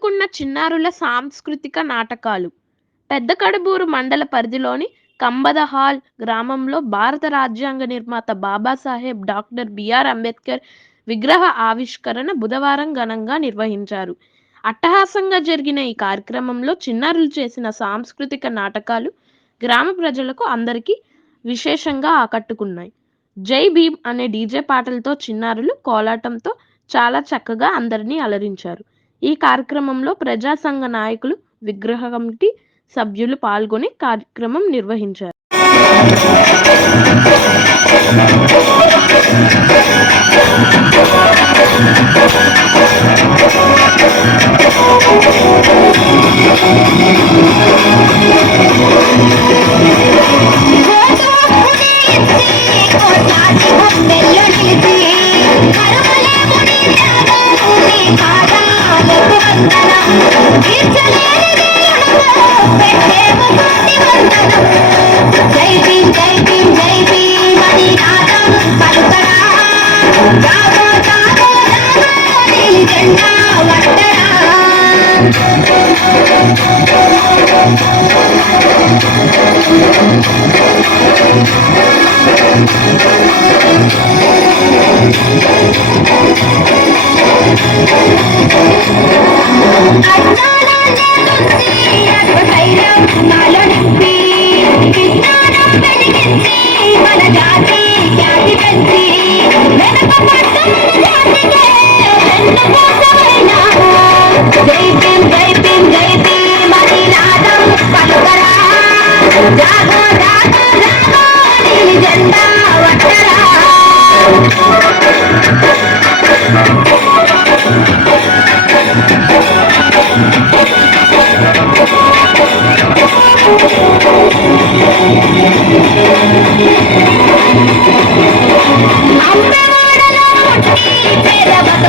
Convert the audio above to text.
ఆకట్టుకున్న చిన్నారుల సాంస్కృతిక నాటకాలు. పెద్ద కడబూరు మండల పరిధిలోని కంబదహాల్ గ్రామంలో భారత రాజ్యాంగ నిర్మాత బాబాసాహెబ్ డాక్టర్ బిఆర్ అంబేద్కర్ విగ్రహ ఆవిష్కరణ బుధవారం ఘనంగా నిర్వహించారు. అట్టహాసంగా జరిగిన ఈ కార్యక్రమంలో చిన్నారులు చేసిన సాంస్కృతిక నాటకాలు గ్రామ ప్రజలకు అందరికీ విశేషంగా ఆకట్టుకున్నాయి. జై భీమ్ అనే డీజే పాటలతో చిన్నారులు కోలాటంతో చాలా చక్కగా అందరినీ అలరించారు. ఈ కార్యక్రమంలో ప్రజా సంఘ నాయకులు విగ్రహ కమిటీ సభ్యులు పాల్గొని కార్యక్రమం నిర్వహించారు. మన జాతి జాతి పెంచి Let's go!